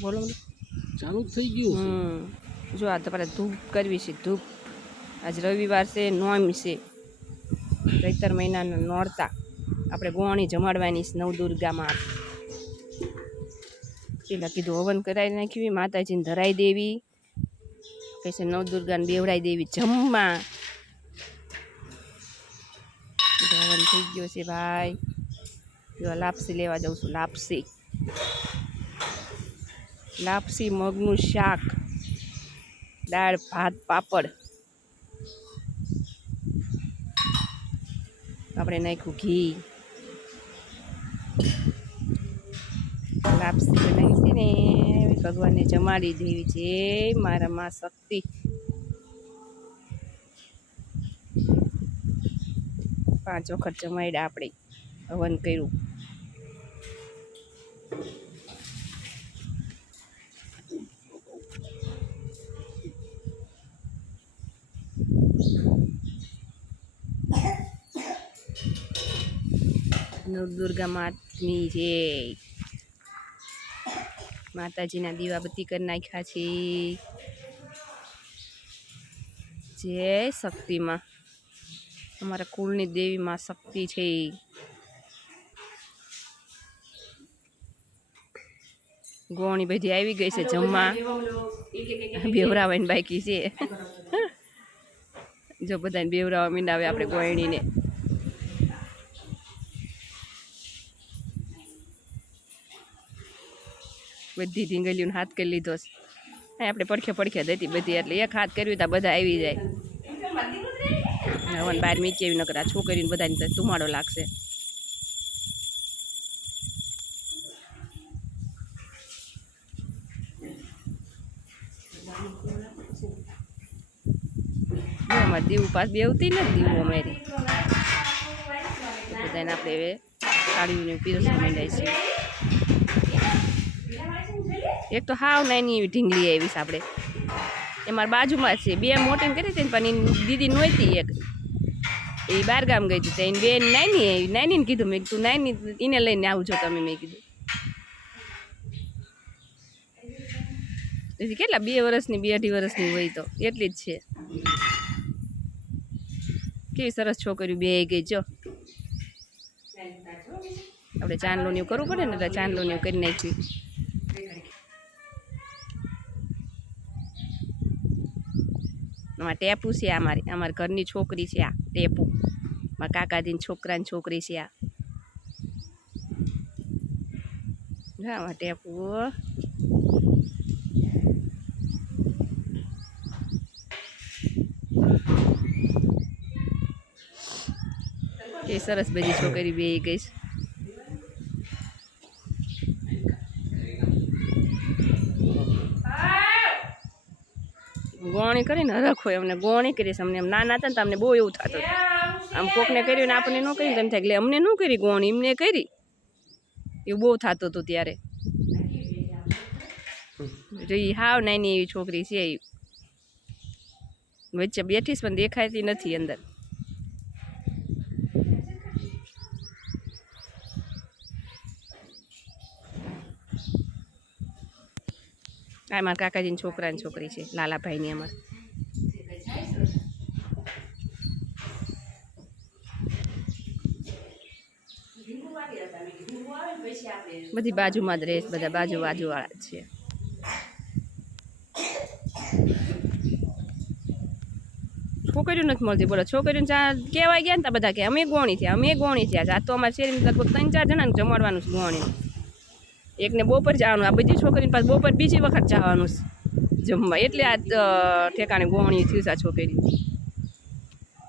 બોલો. ચાલુ થઈ ગયું જો આ તમારે ધૂપ કરવી છે ધૂપ. આજ રવિવાર છે નોમ છે. ચૈતર મહિનાના નોરતા. આપણે ગોણી જમાડવાની છે નવદુર્ગામાં પેલા કીધું હવન કરાવી નાખવી માતાજીને ધરાઈ દેવી. કહે છે નવદુર્ગાને બેવડાઈ દેવી જમવા. હવન થઈ ગયો છે ભાઈ. જો લાપસી લેવા જાઉં છું લાપસી. લાપસી, મગનું શાક, દાળ, ભાત, પાપડ. આપણે નાખ્યું ઘી. લાપસી બનાવી ને, ભગવાનને જમાડી દેવી છે, મારા માં શક્તિ. પાંચ વખત જમાડ્યા આપણે હવન કર્યું. નવદુર્ગા માતની જે માતાજીના દીવાબત્તી કરી નાખ્યા છે. જય શક્તિમાં. અમારા કુળની દેવી માં શક્તિ છે. ગોણી બધી આવી ગઈ છે જમવા. બેવરાવાની બાકી છે. જો બધાને બેવરાવા મીંડાવે આપણે ગોયણીને. બધી ઢીંગલીઓને હાથ કરી લીધો છે. આપણે પડખે પડખે દેતી બધી, એટલે એક હાથ કર્યું તો બધા આવી જાય. હવન બહાર મીચી એવી નકર છોકરીને બધાને ધુમાડો લાગશે. દીવ દીવું પાસ બેવતી ને દીવું અમારી. બધાને આપણે હવે કાઢીને પીરસવા માંડાય છીએ. એક તો હાવ નાની એવી ઢીંગલી આવી આપણે. એ મારા બાજુમાં છે. બે મોટી કરી હતી પણ એની દીદી નહોતી એક. એ બાર ગામ ગઈ હતી. તો એની બે નાની આવી નાનીને કીધું મેં કીધું નાની એને લઈને આવજો તમે, મેં કીધું. પછી કેટલા, બે વર્ષની, બે અઢી વર્ષની હોય તો. એટલી જ છે. કેવી સરસ છોકરીઓ બે ગઈ, જો. આપણે ચાંદલોની એવું કરવું પડે ને, એટલે ચાંદલોની એવું કરી નાખ્યું. આમાં ટેપુ છે, અમારી, અમારા ઘરની છોકરી છે આ, ટેપુ. મારા કાકાજીની છોકરાની છોકરી છે આ. હા ટેપુ. એ સરસ બધી છોકરી બે ગઈ છે. ગોણી કરીને રખો અમને ગોણી કરીશ અમને. એમ નાના હતા ને તો અમને બહુ એવું થતું આમ કોકને કર્યું ને આપણને ન કર્યું એમ થાય. કે અમને ન કરી ગોણી, એમને કરી. એવું બહુ થતું હતું ત્યારે. જો હાવ નાની એવી છોકરી છે એ વચ્ચે બેઠીશ પણ દેખાતી નથી અંદર. આ મારા કાકાજીની છોકરાની છોકરી છે લાલાભાઈની અમાર. બધી બાજુમાં જ રહે, બધા બાજુ બાજુવાળા છે. છોકરીઓ નથી મળતી, બોલો, છોકરીઓને ચા કહેવાય ગયા ને બધા કે અમે ગોણી થયા, અમે ગોણી થયા આ તો અમારે શેરીમાં લગભગ ત્રણ ચાર જણાને જમાડવાનું છે ગોણી એકને બપોર જવાનું, આ બધી છોકરીની પાસે બપોર બીજી વખત જવાનું છે જમવા. એટલે આ ઠેકાણે ગોવણી થયું છે આ છોકરી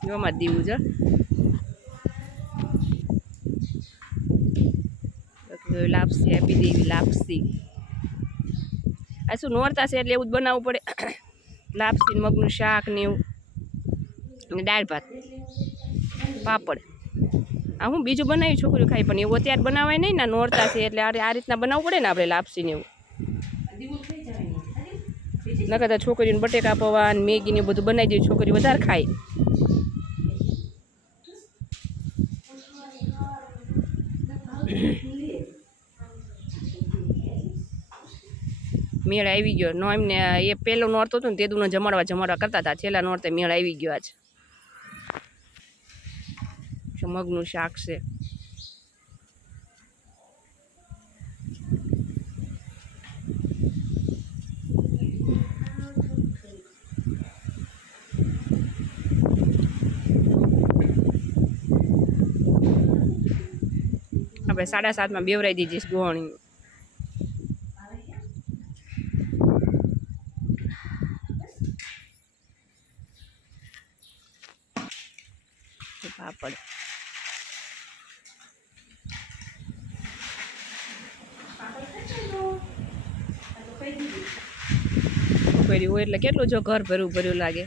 જોમાં દીવું છે. લાપસી આપી દેવી, લાપસી. આ શું નોરતા છે એટલે એવું જ બનાવવું પડે. લાપસી મગનું શાક ને એવું. અને દાળ ભાત. પાપડ. આ હું બીજું બનાવ્યું, છોકરીઓ ખાઈ પણ એવું અત્યારે બનાવાય નહીં ને, નોરતા છે એટલે આ રીતના બનાવવું પડે ને આપણે લાપસીને એવું. નકર છોકરીઓને બટેકા પૌવા ને મેગી ને એવું બધું બનાવી દઈએ છોકરી વધારે ખાય. મેળ આવી ગયો. નો એમને, એ પહેલો નોરતો હતો ને, તેદુનો જમાડવા જમાડવા કરતા હતા. છેલ્લા નોરતે મેળ આવી ગયો આજ. મગનું શાક છે. આપણે સાડા સાતમાં બેવરાઈ દીધી ગોણી પાપડ. ભર્યું હોય એટલે કેટલું જો ઘર ભર્યું ભર્યું લાગે.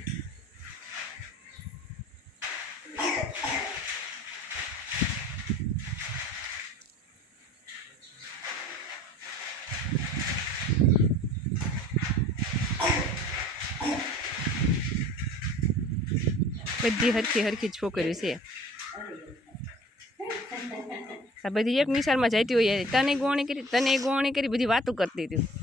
બધી હરખી હરખી જ છોકરીઓ છે. આ બધી એક નિશાળમાં જતી હોય તને ગોણી કરી, તને ગોણી કરી, બધી વાતો કરતી હતી.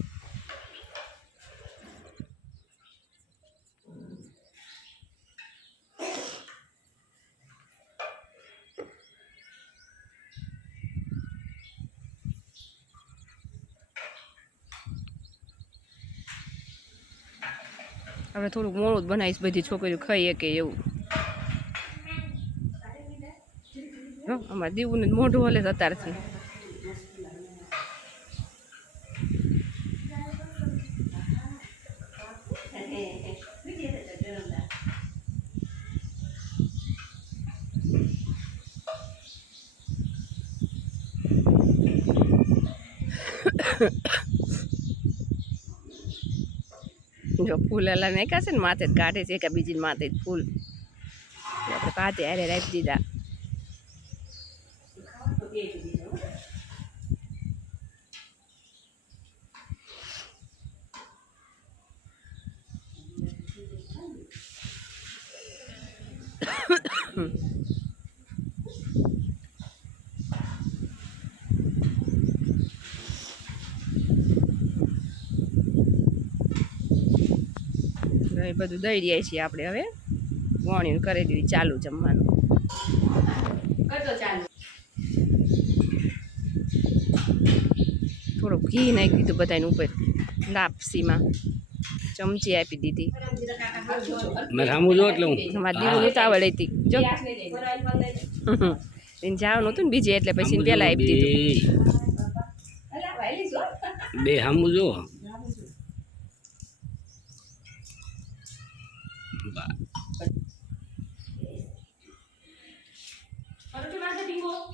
હવે થોડુંક મોડું બનાવીશ, બધી છોકરીઓ ખાઈએ કે એવું. અમારે દીવું મોઢું હલે અત્યારથી અત્યારથી. જો ફૂલ અલા નાખ્યા છે ને, માથે જ કાઢે છે કે બીજી માથે જ ફૂલ. આપણે પાતે અરે રાખી દીધા. તો બધું દઈ રહ્યા છીએ આપણે હવે. વણીને કરી દીધી ચાલુ જમવાનું. થોડુંક ઘી નાખી દીધું બધાને ઉપર લાપસીમાં ચમચી આપી દીધી. મેં જો એટલે હું. અમારે દીવું હતી. જો. એને જવાનું હતું ને બીજે એટલે પછી પેલા આપી દીધું. બે બે જો.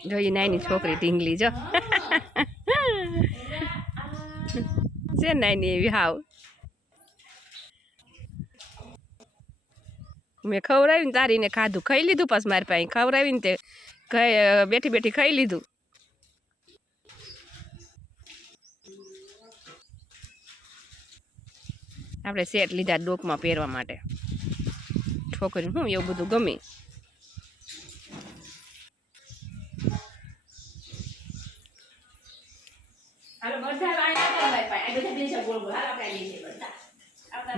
જો એ નાની છોકરી ઢીંગલી, જો. છે નાની એવી હાવ. મેં ખવડાવીને તારીને ખાધું. ખાઈ લીધું પાછું મારી પાસે. ખવડાવીને તે બેઠી બેઠી ખાઈ લીધું. આપણે સેટ લીધા ડોકમાં પહેરવા માટે. છોકરી હું એવું બધું ગમે.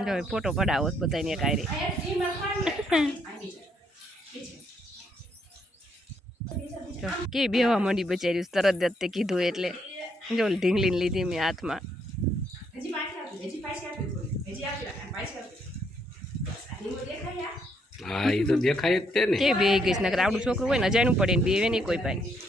જો એ ફોટો પડાવો બધાને એક આયરી કે બેવા મંડી બચારી તરત જ તે કીધું એટલે. જો ઢીંગલીને લીધી મેં હાથમાં. હા એ તો દેખાય જ તે ને. કે બે ગઈશ નકર આવડું છોકરું હોય ને અજાણું પડે ને બેવે નહીં કોઈ પાસે બીજીને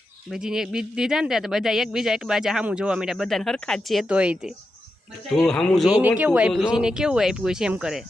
એક બીજ દીધા ને ત્યાં તો બધા એકબીજા એક બાજા સામું જોવા મળ્યા. બધાને હરખા જ છે તોય તે. તું સામું જો કેવું તું તો આપ્યું? છે કેવું આપ્યું છે એમ કરે.